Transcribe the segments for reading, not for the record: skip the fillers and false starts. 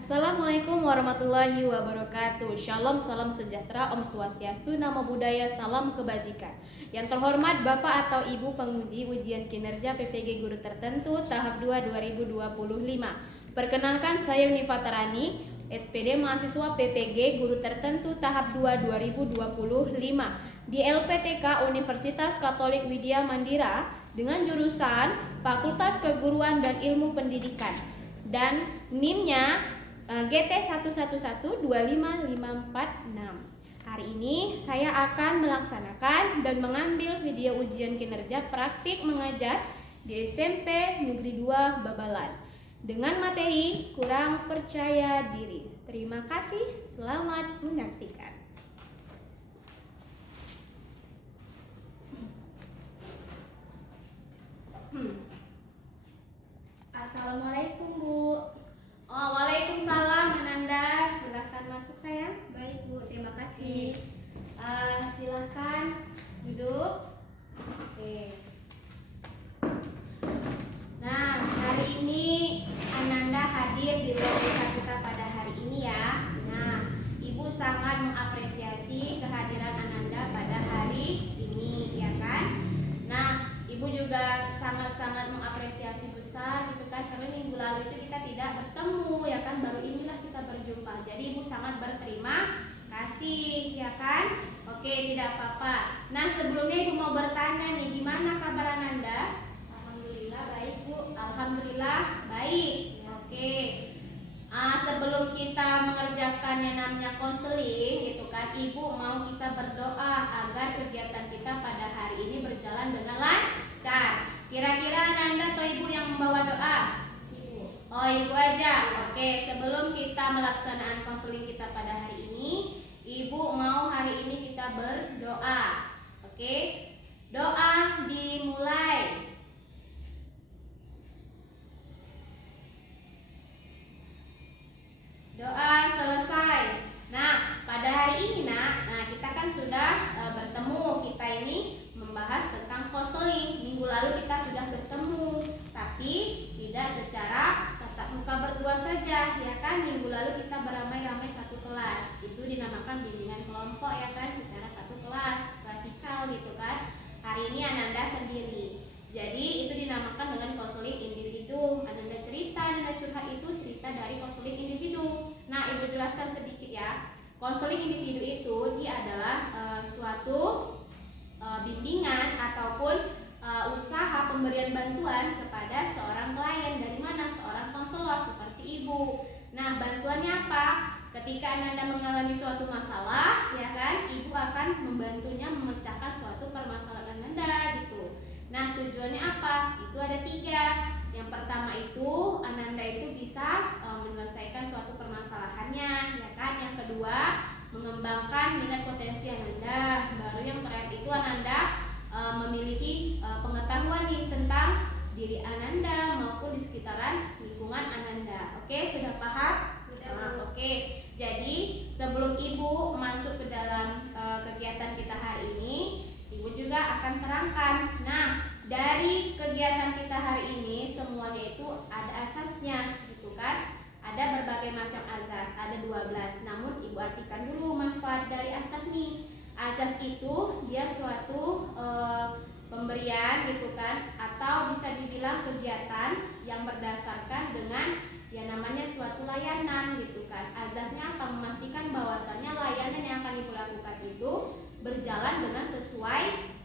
Assalamualaikum warahmatullahi wabarakatuh. Shalom, salam sejahtera, Om Swastiastu, Namo Buddhaya, salam kebajikan. Yang terhormat Bapak atau Ibu penguji ujian kinerja PPG Guru Tertentu tahap 2 2025. Perkenalkan, saya Unifata Rani, SPD mahasiswa PPG Guru Tertentu tahap 2 2025 di LPTK Universitas Katolik Widya Mandira dengan jurusan Fakultas Keguruan dan Ilmu Pendidikan. Dan NIM-nya GT1112556. Hari ini saya akan melaksanakan dan mengambil video ujian kinerja praktik mengajar di SMP Negeri 2 Babalan dengan materi kurang percaya diri. Terima kasih, selamat menyaksikan. Assalamualaikum, Bu. Oh, waalaikumsalam, Ananda. Silahkan masuk, sayang. Baik, Bu, terima kasih. Silahkan duduk. Oke. Nah, hari ini Ananda hadir di ruang kita pada hari ini ya. Nah, Ibu sangat mengapresiasi kehadiran Ananda pada hari ini, ya kan? Nah, Ibu juga sangat-sangat mengapresiasi besar gitu kan, karena minggu lalu itu kita tidak bertemu ya kan, baru inilah kita berjumpa. Jadi Ibu sangat berterima kasih ya kan. Oke, tidak apa-apa. Nah, sebelumnya Ibu mau bertanya nih, gimana kabar Ananda? Alhamdulillah baik, Bu. Alhamdulillah baik. Oke. Sebelum kita mengerjakan yang namanya konseling gitu kan, Ibu mau kita berdoa agar kegiatan kita pada hari ini berjalan dengan lancar. Kira-kira Nanda atau Ibu yang membawa doa? Ibu. Oh, Ibu aja. Oke, sebelum kita melaksanakan konseling kita pada hari ini, Ibu mau hari ini kita berdoa. Oke. Doa dimulai. Doa selesai. Nah, pada hari ini kita kan sudah bertemu. Kita ini membahas tentang konseling. Minggu lalu kita sudah bertemu, tapi tidak secara tatap muka berdua saja, ya kan? Minggu lalu kita beramai-ramai satu kelas. Itu dinamakan bimbingan kelompok, ya kan? Secara satu kelas, klasikal gitu kan. Hari ini Ananda sendiri. Jadi itu dinamakan dengan konseling individu. Ananda cerita, Ananda curhat itu cerita dari konseling individu. Nah, Ibu jelaskan sedikit ya. Konseling individu itu dia adalah suatu bimbingan ataupun usaha pemberian bantuan kepada seorang klien. Dari mana? Seorang konselor seperti Ibu. Nah, bantuannya apa? Ketika Ananda mengalami suatu masalah, ya kan, Ibu akan membantunya memecahkan suatu permasalahan Ananda gitu. Nah, tujuannya apa? Itu ada 3. Yang pertama itu Ananda itu bisa menyelesaikan suatu permasalahannya, ya kan? Yang kedua, mengembangkan minat potensi Ananda. Baru yang terakhir itu Ananda memiliki pengetahuan nih tentang diri Ananda maupun di sekitaran lingkungan Ananda. Oke, sudah paham? Sudah, Bu. Oke. Jadi, sebelum Ibu masuk ke dalam kegiatan kita hari ini, Ibu juga akan terangkan. Nah, dari kegiatan kita hari ini semuanya itu ada asasnya gitu kan. Ada berbagai macam azas, ada 12. Namun Ibu artikan dulu manfaat dari asas nih. Azas itu dia suatu pemberian gitu kan, atau bisa dibilang kegiatan yang berdasarkan dengan yang namanya suatu layanan gitu kan. Azasnya apa? Memastikan bahwasannya layanan yang akan Ibu lakukan itu berjalan dengan sesuai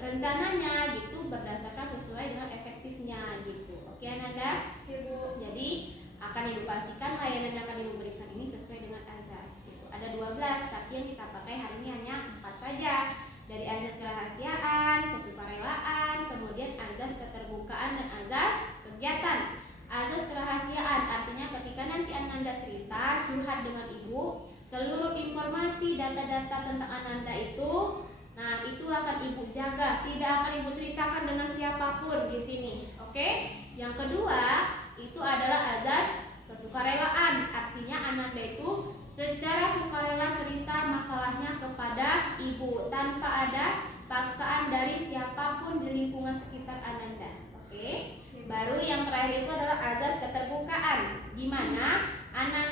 rencananya gitu, berdasarkan sesuai dengan efektifnya gitu. Oke Ananda? Ibu. Jadi akan Ibu pastikan layanan yang akan Ibu berikan ini sesuai dengan azas gitu. Ada 12, tapi yang kita pakai hari ini hanya 4 saja. Dari azas kerahasiaan, kesukarelaan, kemudian azas keterbukaan dan azas kegiatan. Azas kerahasiaan artinya ketika nanti Ananda cerita, curhat dengan Ibu, seluruh informasi data-data tentang Ananda itu, nah itu akan Ibu jaga, tidak akan Ibu ceritakan dengan siapapun di sini. Oke? Yang kedua, itu adalah azas kesukarelaan. Artinya Ananda itu secara sukarela cerita masalahnya kepada Ibu tanpa ada paksaan dari siapapun di lingkungan sekitar Ananda. Oke? Baru yang terakhir itu adalah azas keterbukaan, di mana Ananda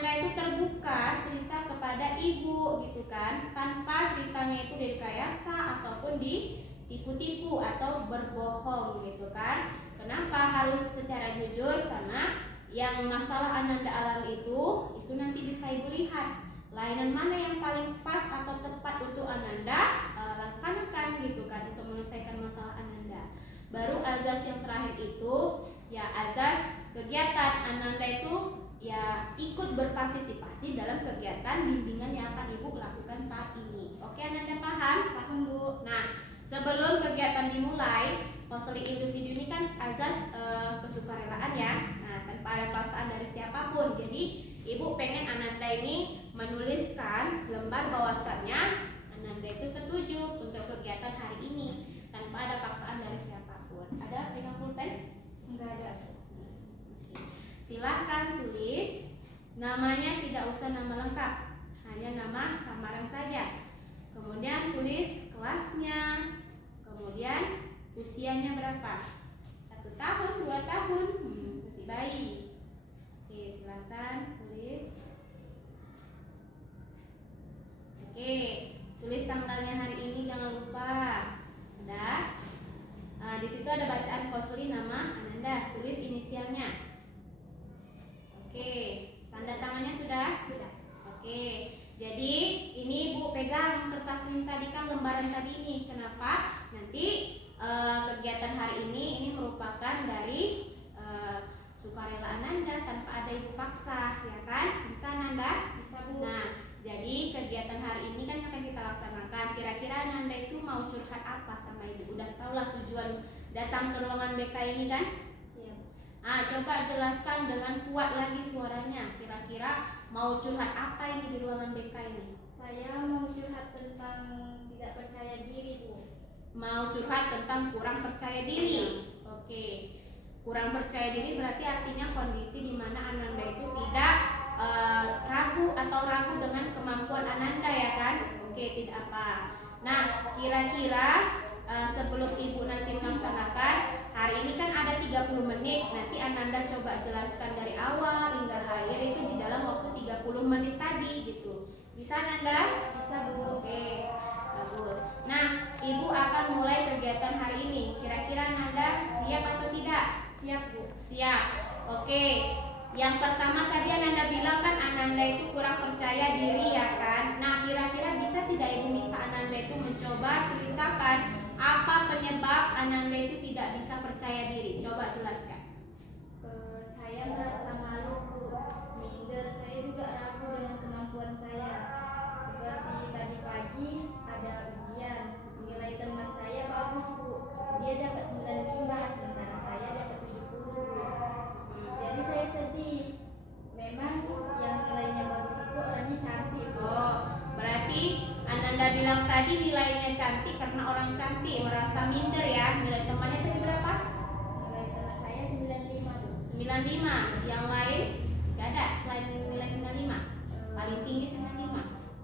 kan, tanpa ceritanya itu direkayasa ataupun ditipu-tipu atau berbohong gitu kan. Kenapa harus secara jujur? Karena yang masalah Ananda alami itu nanti bisa Ibu lihat lainan mana yang paling pas atau tepat untuk Ananda laksanakan gitu kan, untuk menyelesaikan masalah Ananda. Baru azas yang terakhir itu ya azas kegiatan Ananda itu ya ikut berpartisipasi dalam kegiatan bimbingan yang akan Ibu lakukan saat ini. Oke, Ananda paham? Paham, Bu. Nah, sebelum kegiatan dimulai, konseling individu ini kan azas kesukarelaan ya. Nah, tanpa ada paksaan dari siapapun. Jadi, Ibu pengen Ananda ini menuliskan lembar bahwasannya Ananda itu setuju untuk kegiatan hari ini tanpa ada paksaan dari siapapun. Ada pegang pulpen? Enggak ada. Silahkan tulis namanya, tidak usah nama lengkap, hanya nama samaran saja. Kemudian tulis kelasnya, kemudian usianya berapa, 1 tahun, 2 tahun, masih bayi. Oke, silahkan tulis. Oke, tulis tanggalnya hari ini, jangan lupa. Ada. Di situ ada bacaan konseling nama Ananda, tulis inisialnya. Oke, tanda tangannya sudah? Sudah. Oke, jadi ini Ibu pegang kertas ini tadi kan, lembaran tadi ini. Kenapa? Nanti kegiatan hari ini merupakan dari sukarela Ananda tanpa ada Ibu paksa, ya kan? Bisa Ananda? Bisa, Bu. Nah, jadi kegiatan hari ini kan akan kita laksanakan. Kira-kira Ananda itu mau curhat apa sama Ibu? Udah tahulah tujuan datang ke ruangan BK ini kan? Iya, Bu. Coba jelaskan dengan kuat lagi suaranya. Kira-kira mau curhat apa ini di ruangan BK ini? Saya mau curhat tentang tidak percaya diri, Bu. Mau curhat tentang kurang percaya diri. Oke. Kurang percaya diri berarti artinya kondisi di mana Ananda itu tidak ragu dengan kemampuan Ananda, ya kan? Oke, tidak apa. Nah, kira-kira sebelum Ibu nanti melaksanakan hari ini kan ada 30 menit. Nanti Ananda coba jelaskan dari awal hingga akhir itu di dalam waktu 30 menit tadi gitu. Bisa Ananda? Bisa, Bu. Oke, bagus. Nah, Ibu akan mulai kegiatan hari ini. Kira-kira Ananda siap atau tidak? Siap, Bu. Siap. Oke. Yang pertama tadi Ananda bilang kan Ananda itu kurang percaya diri, ya kan? Nah, kira-kira bisa tidak Ibu minta Ananda itu mencoba ceritakan apa penyebab Ananda itu tidak bisa percaya diri? Coba jelaskan. Saya merasa malu, Bu. Minder, saya juga ragu dengan kemampuan saya. Seperti tadi pagi ada ujian, nilai teman saya bagus, Bu. Dia dapat 95, sementara saya dapat 70, Bu. Jadi saya sedih. Memang yang nilainya bagus itu orangnya cantik, Bu. Oh, berarti Ananda bilang tadi nilainya cantik karena orang cantik, merasa minder ya. Nilai temannya tadi berapa? Nilai teman saya 95, Bu. 95. Yang lain gak ada selain nilai 95. Paling tinggi 95.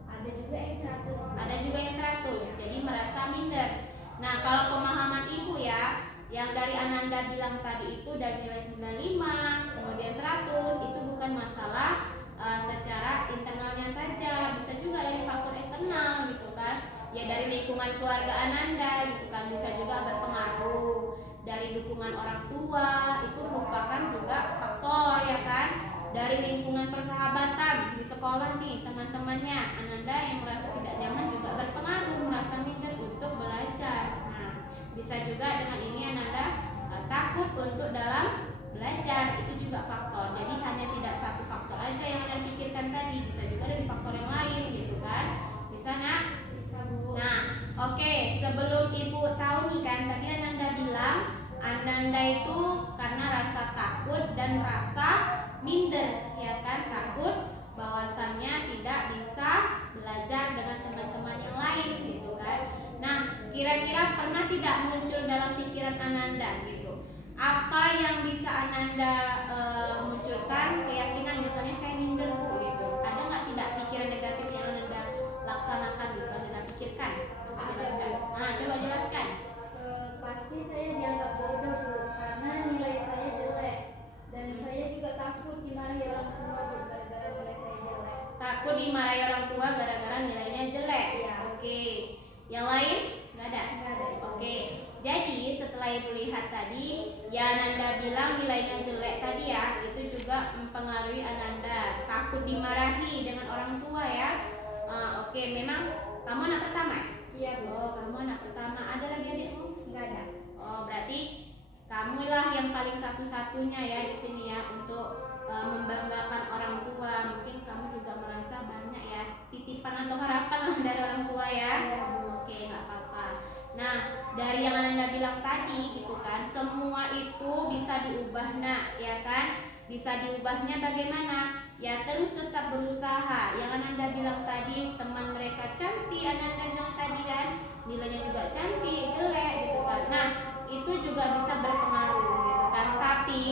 Ada juga yang 100, Bu. Ada juga yang 100. Jadi merasa minder. Nah, kalau pemahaman Ibu ya, yang dari Ananda bilang tadi itu dari nilai 95, kemudian 100, itu bukan masalah secara internalnya saja, bisa juga dari faktor eksternal gitu kan. Ya dari lingkungan keluarga Ananda gitu kan, bisa juga berpengaruh. Dari dukungan orang tua itu merupakan juga faktor, ya kan. Dari lingkungan persahabatan di sekolah nih, teman-temannya Ananda yang merasa tidak nyaman juga berpengaruh, merasa minder untuk belajar. Nah, bisa juga dengan ini Ananda takut untuk dalam belajar, itu juga faktor. Jadi hanya tidak satu faktor aja yang Anda pikirkan tadi, bisa juga dari faktor yang lain gitu kan. Bisa nak? Bisa, Bu. Nah, oke, sebelum Ibu tahu nih kan, tadi Ananda bilang Ananda itu karena rasa takut dan rasa minder, ya kan, takut bahwasannya tidak bisa belajar dengan teman-teman yang lain gitu kan. Nah, kira-kira pernah tidak muncul dalam pikiran Ananda gitu, apa yang bisa Ananda munculkan keyakinan, misalnya saya minder, Bu gitu. Ada nggak tidak pikiran negatif yang Ananda laksanakan gitu, Ananda pikirkan? Coba jelaskan. Nah, coba jelaskan. Pasti saya dianggap bodoh, Bu, karena nilai saya jelek. Dan saya juga takut dimarahi orang tua, Bu, gara-gara nilai saya jelek. Takut dimarahi orang tua gara-gara nilainya jelek. Iya. Oke. Yang lain? Nggak ada? Nggak ada. Oke. Jadi setelah Ibu lihat tadi, ya Ananda bilang nilainya jelek tadi ya, itu juga mempengaruhi Ananda. Takut dimarahi dengan orang tua ya. Oke, memang kamu anak pertama? Iya, Bu. Oh, kamu anak pertama. Ada lagi adikmu? Nggak ada. Oh, berarti kamulah yang paling satu-satunya ya di sini ya untuk membanggakan orang tua. Mungkin kamu juga merasa banyak ya titipan atau harapan lah dari orang tua ya. Oke, nggak apa-apa. Nah, dari yang Ananda bilang tadi gitu kan, semua itu bisa diubah nak, ya kan? Bisa diubahnya bagaimana? Ya terus tetap berusaha. Yang Ananda bilang tadi, teman mereka cantik, Ananda bilang tadi kan, nilainya juga cantik, jelek gitu kan. Nah, itu juga bisa berpengaruh gitu kan. Tapi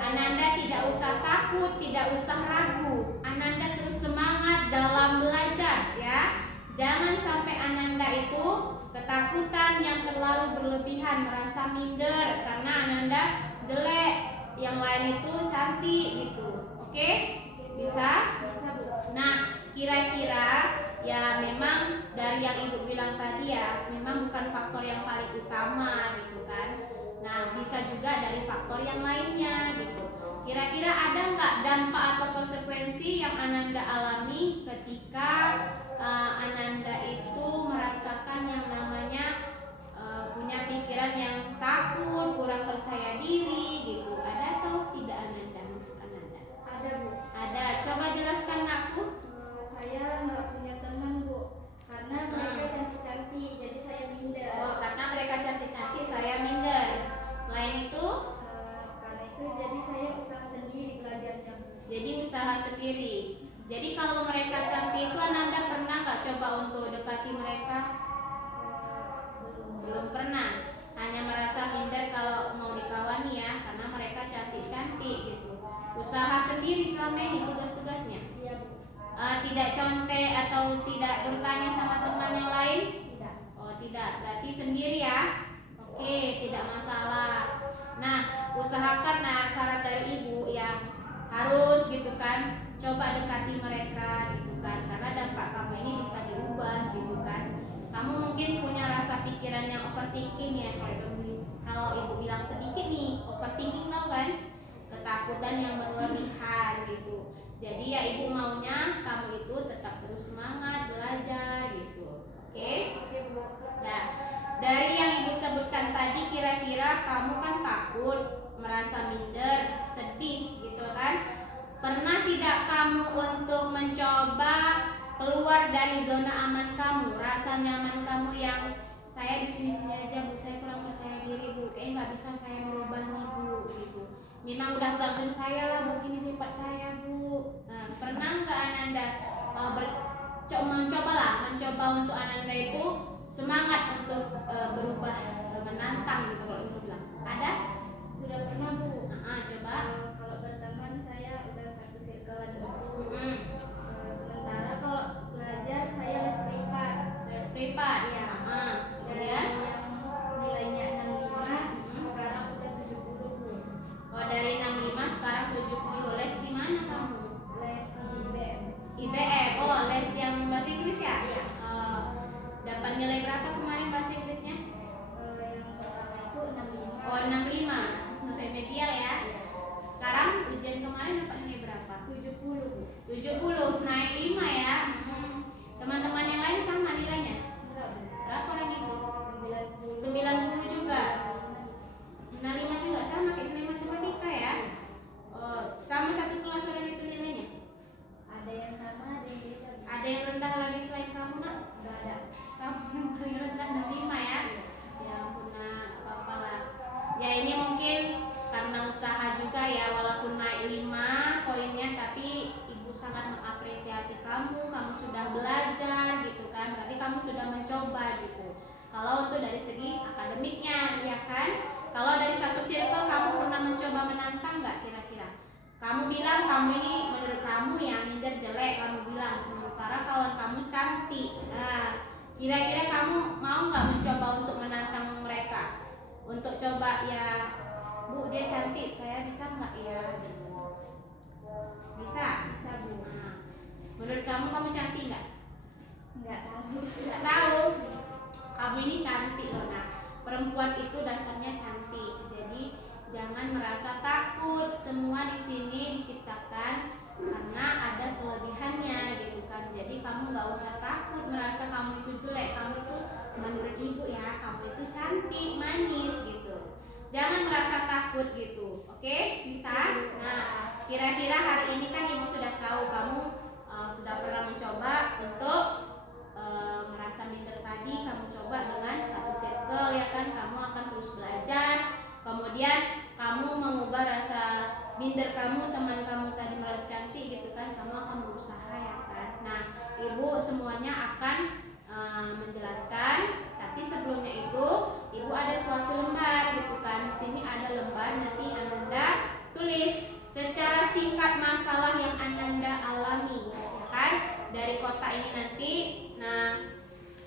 Ananda tidak usah takut, tidak usah ragu. Ananda terus semangat dalam belajar ya. Jangan sampai Ananda itu ketakutan yang terlalu berlebihan, merasa minder karena Ananda jelek, yang lain itu cantik gitu. Oke? Bisa? Bisa, Bu. Nah, kira-kira ya memang dari yang Ibu bilang tadi ya, memang bukan faktor yang paling utama gitu kan. Nah, bisa juga dari faktor yang lainnya gitu. Kira-kira ada nggak dampak atau konsekuensi yang Ananda alami ketika Ananda itu merasakan yang namanya punya pikiran yang takut, kurang percaya diri gitu. Ada atau tidak Ananda? Ada, Bu. Ada. Coba jelaskan aku. Saya nggak punya teman, Bu, karena mereka cantik-cantik, jadi saya minder. Oh, karena mereka cantik-cantik, saya minder. Selain itu, Karena itu jadi saya usaha sendiri belajarnya, Bu. jadi usaha sendiri. Jadi kalau mereka cantik itu Ananda pernah nggak coba untuk dekati mereka? Belum pernah. Hanya merasa minder kalau mau dikawani ya, karena mereka cantik-cantik gitu. Usaha sendiri selama ini tugas-tugasnya. Iya, Bu. Tidak contek atau tidak bertanya sama teman yang lain? Tidak. Oh, tidak. Berarti sendiri ya. Oke, tidak masalah. Nah, usahakan nah saran dari Ibu yang harus gitu kan, coba dekati mereka gitu kan, karena dampak kamu ini bisa diubah gitu kan. Kamu mungkin punya rasa pikiran yang overthinking ya, kalau Ibu bilang sedikit nih, overthinking tau kan? Ketakutan yang berlebihan gitu. Jadi ya Ibu maunya kamu itu tetap terus semangat belajar gitu. Oke? Oke, Bu. Nah, dari yang Ibu sebutkan tadi, kira-kira kamu kan takut, merasa minder, sedih gitu kan? Pernah tidak kamu untuk mencoba keluar dari zona aman kamu, rasa nyaman kamu yang saya di sini-sini aja Bu, saya kurang percaya diri Bu, kayaknya nggak bisa saya merubah nih Bu gitu. Memang udah takdir saya lah Bu, ini sifat saya Bu. Nah, pernah nggak Ananda mencoba untuk Ananda itu semangat untuk berubah, menantang gitu kalau Ibu bilang? Ada? Sudah pernah, Bu. Coba. Kalau berteman saya udah satu circle gitu. Mm-mm. Sementara kalau belajar saya les privat. Les privat. Iya. Dari Kemudian? yang nilainya 65 sekarang udah 70, Bu. Oh, dari 65 sekarang 70. Les di mana kamu? Les di IBM. IBM. Oh, les yang bahasa Inggris ya? Iya. Dapat nilai berapa kemarin bahasa Inggrisnya? Yang pertama itu 65. Oh, 65. Remedial ya. Sekarang ujian kemarin dapat nilai berapa? 70, Bu. 70, naik 5 ya. Teman-teman yang lain sama nilainya? Enggak, Bu. Berapa orang itu? 90. 90 juga. 95 juga sama kayak nilai matematika ya. Oh, sama satu kelas orang itu nilainya. Ada yang sama, ada yang beda, Bu. Ada yang rendah lagi selain kamu nak? Enggak ada. Kamu yang paling rendah 65 ya. Ya ampun nak, apa-apa lah. Ya ini mungkin karena usaha juga ya, walaupun naik 5 poinnya, tapi Ibu sangat mengapresiasi kamu sudah belajar gitu kan, berarti kamu sudah mencoba gitu. Kalau untuk dari segi akademiknya ya kan, kalau dari satu circle kamu pernah mencoba menantang nggak kira-kira? Kamu bilang kamu ini menurut kamu yang minder jelek, kamu bilang, sementara kawan kamu cantik. Nah, kira-kira kamu mau nggak mencoba untuk menantang mereka? Untuk coba ya, Bu dia cantik, saya bisa nggak ya? Bisa? Bisa, Bu. Nah, Menurut kamu cantik nggak? Nggak tahu. Nggak tahu. Kamu ini cantik loh nak. Perempuan itu dasarnya cantik. Jadi jangan merasa takut. Semua di sini diciptakan karena ada kelebihannya gitu kan. Jadi kamu nggak usah takut merasa kamu itu jelek. Kamu itu menurut ibu ya, kamu itu cantik, manis gitu. Jangan merasa takut gitu. Oke, bisa? Nah, kira-kira hari ini kan ibu sudah tahu kamu sudah pernah mencoba untuk merasa minder tadi. Kamu coba dengan satu circle ya kan. Kamu akan terus belajar. Kemudian kamu mengubah rasa minder kamu, teman kamu tadi merasa cantik gitu kan. Kamu akan berusaha ya kan. Nah, ibu semuanya akan menjelaskan. Tapi sebelumnya itu ibu ada suatu lembar gitu kan. Di sini ada lembar, nanti Ananda tulis secara singkat masalah yang Ananda alami ya kan. Dari kotak ini nanti, nah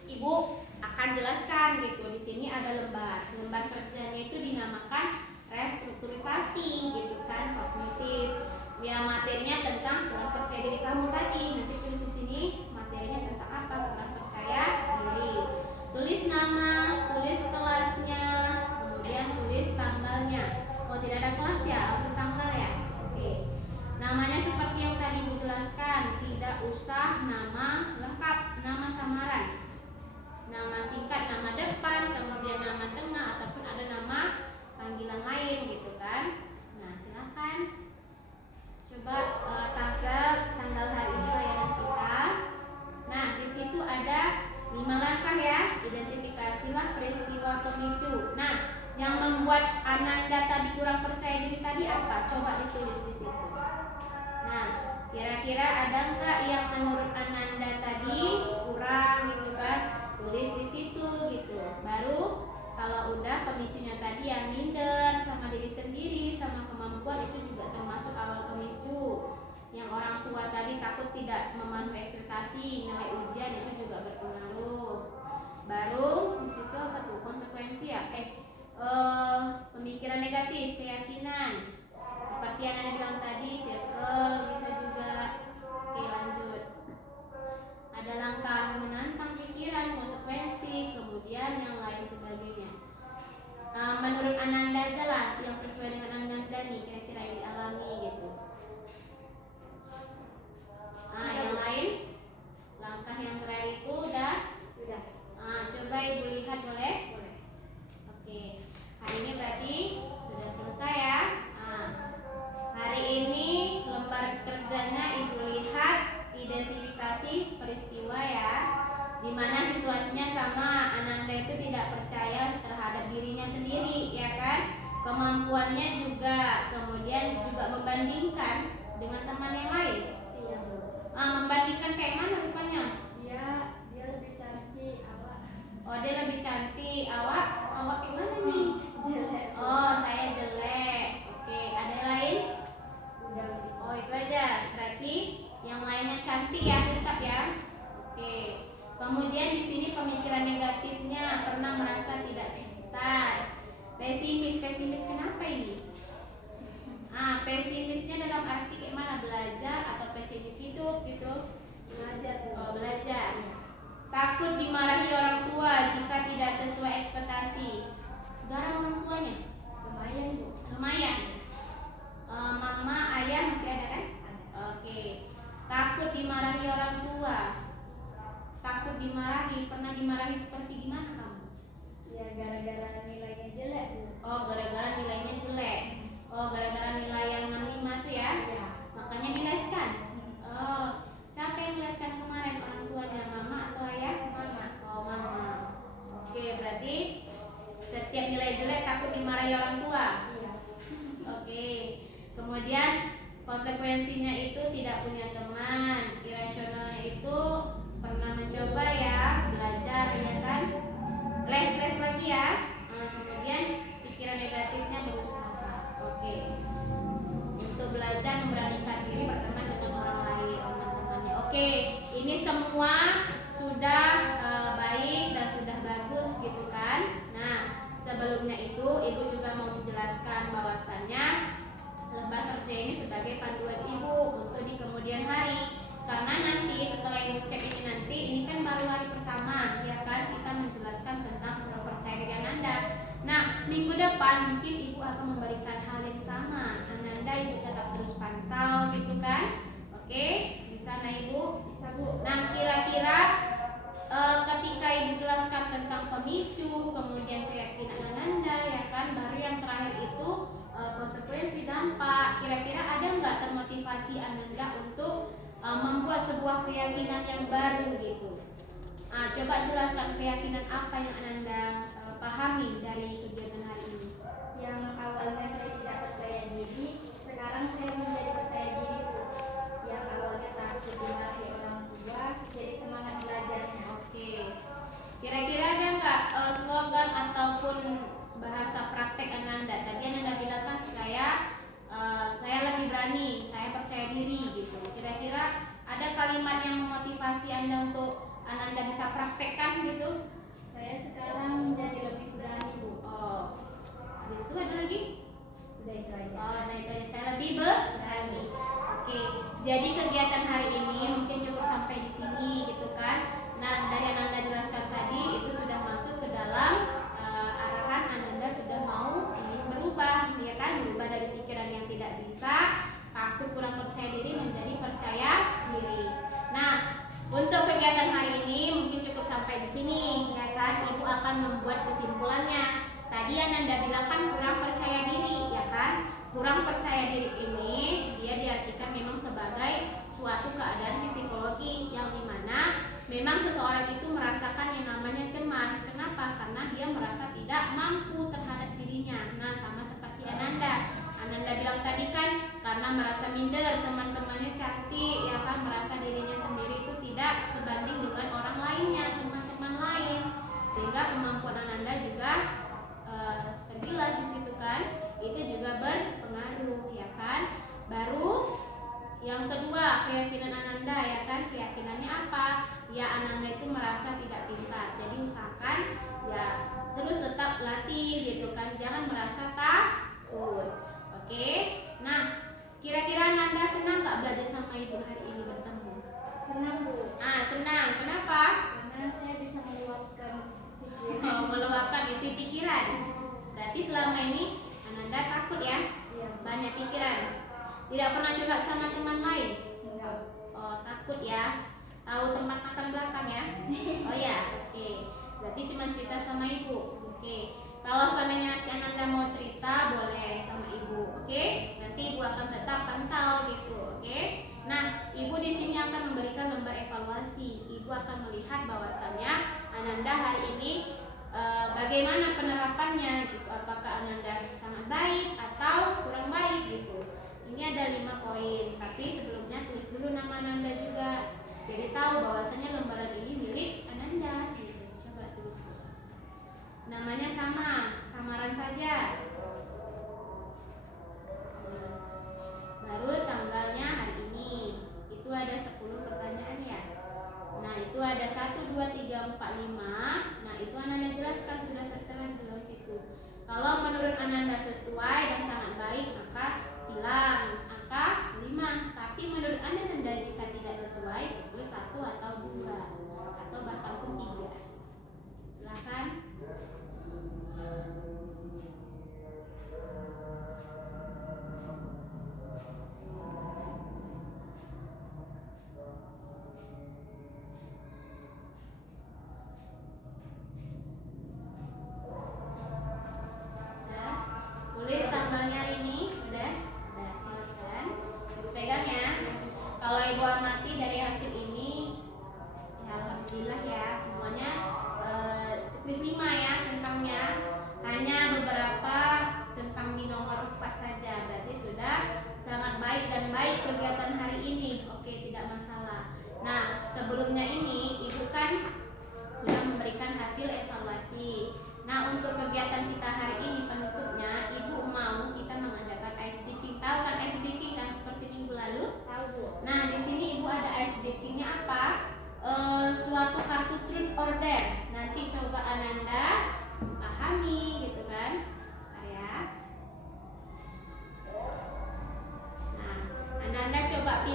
ibu akan jelaskan gitu. Di sini ada lembar. Lembar kerjanya itu dinamakan restrukturisasi gitu kan, kognitif. Ya materinya tentang kurang percaya diri kamu tadi. Nanti tulis di sini materinya tentang apa? Kurang percaya diri. Tulis nama, tulis kelasnya, kemudian tulis tanggalnya. Oh tidak ada kelas ya, harus tanggal ya. Oke. Namanya seperti yang tadi ibu jelaskan, tidak usah nama lengkap, nama samaran. Nama singkat, nama depan, kemudian nama tengah, ataupun ada nama panggilan lain gitu kan. Nah silakan coba tanggal hari ini layanan kita. Nah di situ ada 5 langkah ya. Identifikasilah peristiwa pemicu. Nah yang membuat Ananda tadi kurang percaya diri tadi apa? Coba ditulis di situ. Nah kira-kira ada nggak yang menurut Ananda tadi kurang gitu kan? Tulis di situ gitu. Baru kalau udah pemicunya tadi yang minder sama diri sendiri, sama kemampuan, itu juga termasuk awal pemicu. Yang orang tua tadi takut tidak memenuhi ekspektasi nilai ujian, itu juga berpengaruh. Baru di situ apa tuh? Konsekuensi ya? Pemikiran negatif, keyakinan. Seperti yang Anda bilang tadi, circle bisa juga. Oke lanjut. Ada langkah menantang pikiran, konsekuensi, kemudian yang lain sebagainya. Menurut Ananda aja lah yang sesuai dengan Ananda nih, kira-kira yang dialami gitu. Yang lain, langkah yang terakhir itu udah. Coba ibu lihat boleh? Oke, hari ini berarti sudah selesai ya. Hari ini lembar kerjanya ibu lihat identifikasi peristiwa ya, dimana situasinya sama. Ananda itu tidak percaya terhadap dirinya sendiri ya kan, kemampuannya juga, kemudian juga membandingkan dengan teman yang lain. Iya Bu. Membandingkan kayak mana rupanya? Dia lebih cantik, awak. Oh dia lebih cantik, awak gimana nih? Jelek. Oh saya jelek. Oke, ada yang lain? Udah. Oh itu aja, berarti yang lainnya cantik ya, tetap ya. Oke. Kemudian di sini pemikiran negatifnya, pernah merasa tidak pintar, pesimis kenapa ini? Pesimisnya dalam arti kayak mana? Belajar atau pesimis hidup gitu? Belajar. Oh belajar. Takut dimarahi orang tua jika tidak sesuai ekspektasi. Garang orang tuanya? Lumayan Bu. Lumayan. Mama, ayah masih ada kan? Oke. Takut dimarahi orang tua. Takut dimarahi, pernah dimarahi seperti gimana kamu? Ya gara-gara nilainya jelek Bu. Oh, gara-gara nilainya jelek. Oh, gara-gara nilai yang 65 tuh ya? Iya. Makanya dileskan. Oh, siapa yang dileskan kemarin? Orang tuanya, mama atau ayah? Mama. Oh, mama. Oke, berarti setiap nilai jelek takut dimarahi orang tua. Iya. Oke. Kemudian konsekuensinya itu tidak punya teman. Irasionalnya itu pernah mencoba ya belajar ya kan, les lagi ya. Kemudian pikiran negatifnya berusaha. Oke. Untuk belajar memberanikan diri berteman dengan orang lain, teman-temannya. Oke, ini semua sudah baik dan sudah bagus gitu kan. Nah sebelumnya itu ibu juga mau menjelaskan bahwasannya lembar kerja ini sebagai panduan ibu untuk di kemudian hari, karena nanti depan mungkin ibu akan memberikan hal yang sama. Ananda ibu tetap terus pantau gitu kan. Oke, di sana ibu. Bisa Bu. Nah, kira-kira ketika ibu jelaskan tentang pemicu, kemudian keyakinan Ananda ya kan, baru yang terakhir itu konsekuensi dampak. Kira-kira ada nggak termotivasi Ananda untuk membuat sebuah keyakinan yang baru gitu? Coba jelaskan keyakinan apa yang Ananda pahami dari kegiatan hari ini. Yang awalnya saya tidak percaya diri, sekarang saya menjadi percaya diri Bu. Yang awalnya takut dimarahi orang tua, jadi semangat belajarnya. Oke, kira-kira ada nggak slogan ataupun bahasa praktek Ananda? Tadi Ananda bilang kan saya lebih berani, saya percaya diri gitu. Kira-kira ada kalimat yang memotivasi Anda untuk Ananda bisa praktekkan gitu? Saya sekarang menjadi lebih berani Bu. Oh, habis itu ada lagi? Udah itu aja. Oh, nah itu aja, saya lebih berani. Oke, jadi kegiatan hari ini mungkin cukup sampai di sini gitu kan. Nah, dari yang Ananda jelaskan tadi itu sudah masuk ke dalam arahan Ananda sudah mau ingin berubah, ya kan? Berubah dari pikiran yang tidak bisa, takut, kurang percaya diri menjadi percaya diri. Nah, untuk kegiatan hari ini mungkin cukup sampai di sini, ya kan? Ibu akan membuat kesimpulannya. Tadi Ananda bilang kan kurang percaya diri, ya kan? Kurang percaya diri ini dia diartikan memang sebagai suatu keadaan psikologi yang dimana memang seseorang itu merasakan yang namanya cemas. Kenapa? Karena dia merasa tidak mampu terhadap dirinya. Nah, sama seperti Ananda. Ananda bilang tadi kan karena merasa minder, teman-temannya cantik, ya kan, merasa dirinya sendiri itu tidak sebanding dengan orang lainnya, teman-teman lain, sehingga kemampuan Ananda juga tergilas di situ kan, itu juga berpengaruh, ya kan. Baru yang kedua, keyakinan Ananda, ya kan, keyakinannya apa? Ya, Ananda itu merasa tidak pintar, jadi usahakan ya terus tetap latih gitu kan, jangan merasa takut. Oke, nah kira-kira Ananda senang nggak belajar sama ibu hari ini bertemu? Senang Bu. Senang, kenapa? Karena saya bisa meluapkan pikiran. Meluapkan isi pikiran. Berarti selama ini Ananda takut ya? Iya. Banyak pikiran. Tidak pernah curhat sama teman lain? Enggak. Oh, takut ya. Tahu tempat makan belakang ya? Oh ya, oke. Berarti cuma cerita sama ibu. Oke. Kalau seandainya nanti Ananda mau cerita boleh sama ibu. Oke? Nanti ibu akan tetap pantau gitu. Oke? Nah, ibu di sini akan memberikan lembar evaluasi. Ibu akan melihat bahwasannya Ananda hari ini bagaimana penerapannya gitu. Apakah Ananda sangat baik atau kurang baik gitu. Ini ada 5 poin, tapi sebelumnya tulis dulu nama Ananda juga. Jadi tahu bahwasanya lembaran ini milik Ananda gitu. Coba tulis dulu. Namanya sama, samaran saja. Baru tanggalnya hari ini. Itu ada 10 pertanyaan ya. Nah, itu ada 1, 2, 3, 4, 5. Nah, itu Ananda jelaskan sudah tertera di dalam situ. Kalau menurut Ananda sesuai dan sangat baik, maka silang angka 5. Tapi menurut Ananda jika tidak sesuai, tulis 1 atau 2 atau bahkan pun 3. Silakan. Tulis tanggalnya hari ini, udah, silakan. Ibu pegang ya. Kalau ibu amati dari hasil ini, ya alhamdulillah ya semuanya checklist 5 ya centangnya. Hanya beberapa centang di nomor 4 saja. Berarti sudah sangat baik dan baik kegiatan hari ini. Oke, tidak masalah. Nah, sebelumnya ini ibu kan sudah memberikan hasil evaluasi. Nah, untuk kegiatan kita hari ini penutupnya, ibu mau kita mengadakan ice breaking. Tahu kan ice breaking kan seperti minggu lalu? Tahu Bu. Nah, di sini ibu ada ice breakingnya apa? Suatu kartu truth or dare. Nanti coba Ananda pahami gitu kan, ya. Nah, Ananda coba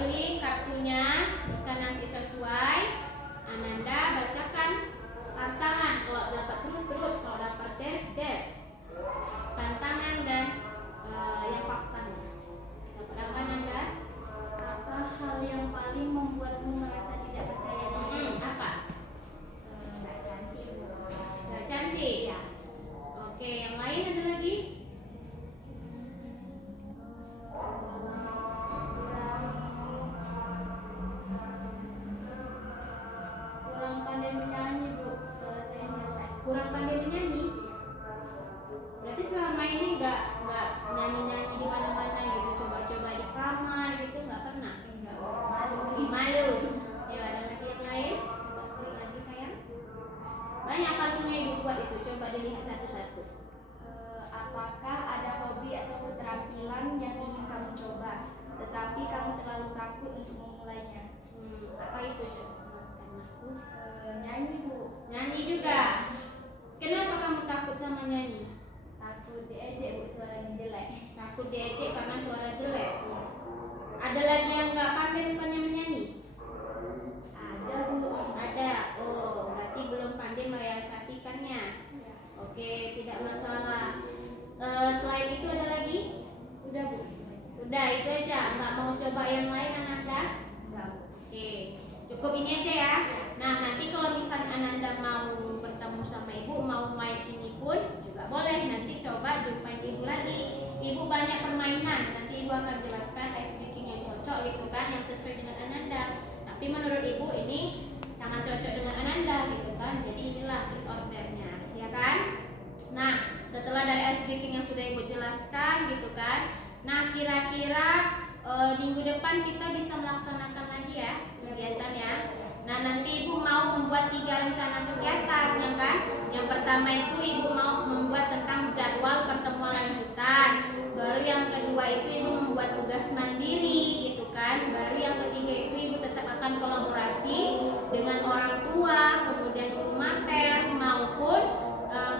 Coba dilihat satu-satu. Apakah ada hobi atau keterampilan yang ingin kamu coba, tetapi kamu terlalu takut untuk memulainya? Apa itu? Coba jelaskan aku. Nyanyi, Bu. Nyanyi juga. Kenapa kamu takut sama nyanyi? Takut diejek, Bu, suaranya jelek. Takut diejek karena suara jelek. Iya. Ada lagi yang nggak pandai rupanya menyanyi? Ada, Bu. Ada. Oh, berarti belum pandai merealisasikannya. Iya. Oke, tidak masalah. Selain itu ada lagi? Udah, Bu. Udah, itu aja. Nggak mau coba yang lain, Ananda? Enggak, Bu. Oke, cukup ini aja ya. Nah, nanti kalau misalnya Ananda mau bertemu sama ibu, mau main ini pun juga boleh. Nanti coba jumpain ibu lagi. Ibu banyak permainan. Nanti ibu akan jelaskan ice breaking yang cocok gitu kan, yang sesuai dengan Ananda. Tapi menurut ibu ini sangat cocok dengan Ananda gitu kan. Jadi inilah ordernya, ya kan? Nah, setelah dari ice breaking yang sudah ibu jelaskan gitu kan. Nah, kira-kira minggu depan kita bisa melaksanakan lagi ya kegiatan ya. Nah, nanti ibu mau membuat 3 rencana kegiatan ya kan. Yang pertama itu ibu mau membuat tentang jadwal pertemuan lanjutan. Baru yang kedua itu ibu membuat tugas mandiri gitu kan. Baru yang ketiga itu ibu tetap akan kolaborasi dengan orang tua, kemudian guru mater maupun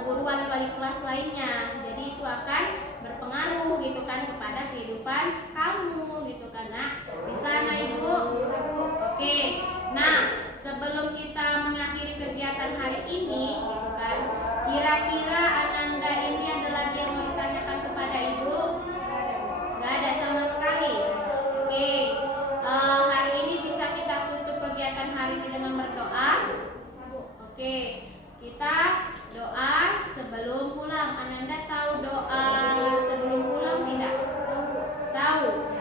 guru wali-wali kelas lainnya. Jadi itu akan berpengaruh gitu kan kepada kehidupan kamu gitu kan. Nah, bisa nah ibu? Bisa, Bu. Oke. Nah, sebelum kita mengakhiri kegiatan hari ini gitu kan, kira-kira Ananda ini ada lagi yang mau ditanyakan kepada ibu? Gak ada sama sekali. Oke. Hari ini bisa kita tutup kegiatan hari ini dengan berdoa. Bisa, Bu. Oke, kita doa sebelum pulang. Ananda tahu doa sebelum pulang tidak? Tahu.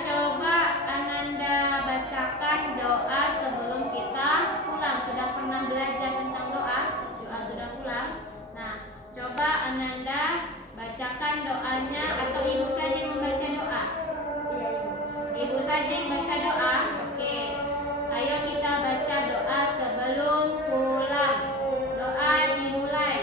Coba Ananda bacakan doa sebelum kita pulang. Sudah pernah belajar tentang doa? Doa sudah pulang. Nah, coba Ananda bacakan doanya atau ibu saja yang membaca doa? Iya, Ibu. Ibu saja yang baca doa. Oke. Ayo kita baca doa sebelum pulang. Doa dimulai.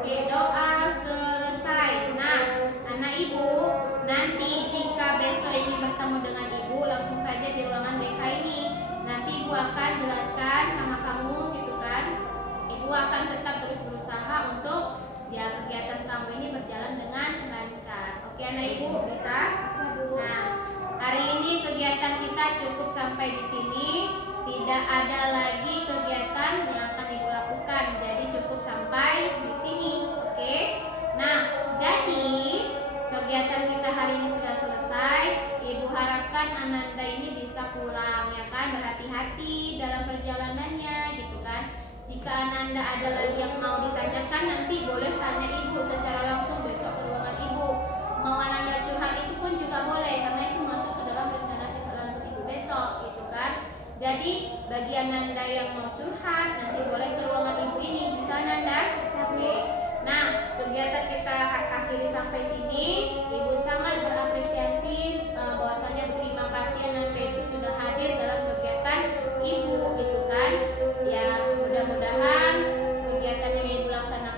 Oke, doa selesai. Nah, anak ibu, nanti jika besok ingin bertemu dengan ibu, langsung saja di ruangan BK ini. Nanti ibu akan jelaskan sama kamu gitu kan. Ibu akan tetap terus berusaha untuk ya kegiatan kamu ini berjalan dengan lancar. Oke, anak ibu bisa? Bisa, Bu. Nah, hari ini kegiatan kita cukup sampai di sini. Tidak ada lagi kegiatan yang akan ibu lakukan. Jadi cukup sampai di sini. Oke. Nah, jadi kegiatan kita hari ini sudah selesai. Ibu harapkan Ananda ini bisa pulang ya kan, berhati-hati dalam perjalanannya gitu kan. Jika Ananda ada lagi yang mau ditanyakan, nanti boleh tanya ibu secara langsung besok ke ruangan ibu. Mau Ananda curhat itu pun juga boleh, karena itu masuk ke dalam rencana tindak lanjut ibu besok gitu kan. Jadi bagi Ananda yang mau curhat, nanti boleh ke ruangan ibu ini. Bisa Ananda? Bisa, Bu. Oke. Nah, kegiatan kita akhiri sampai sini. Ibu sangat berapresiasi, bahwasanya berterima kasih Ananda itu sudah hadir dalam kegiatan ibu gitu kan. Ya, mudah-mudahan kegiatan yang ibu laksanakan